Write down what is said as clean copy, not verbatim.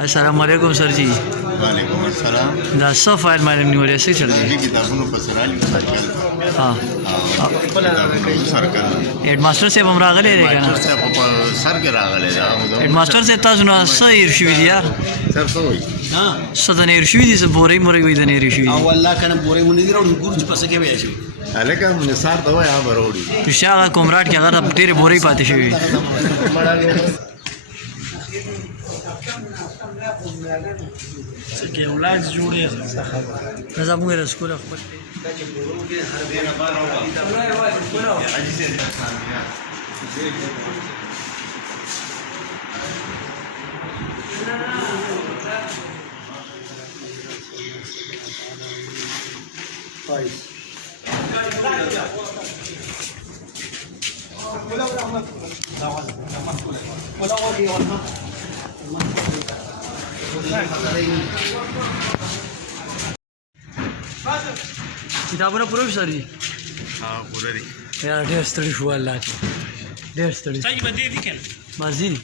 السلام علیکم سر جی وعلیکم السلام دا څه فایل باندې نیولې څه چل دې دی کتابونو په سره لیکل سرکل ها سرکل هډ ماستر صاحب هم راغلی دی ماستر کنه صاحب په سر کې راغلی دا هډ ماستر صاحب تاسو نو څه هیر شوي دي یار سر څه وایي څه د نه هیر شوي دي څه بورې مورې وایي د نه هیر شوي دي او الله کنه بورې مونږ نه راوړو ګورځ پسې کې وای شي هلکه نثار ته وایي هغه به راوړي رښتیا هغه کومراټ کې هغه د ډېرې بورې پاتې شوي کې اولاد جوړې دا زموږ رسکول خپل کتابونه پوره شو سر دي ها پوره دي یار ډېر ستړي شو الله ډېر ستړي څنګه به دې وکړ مازی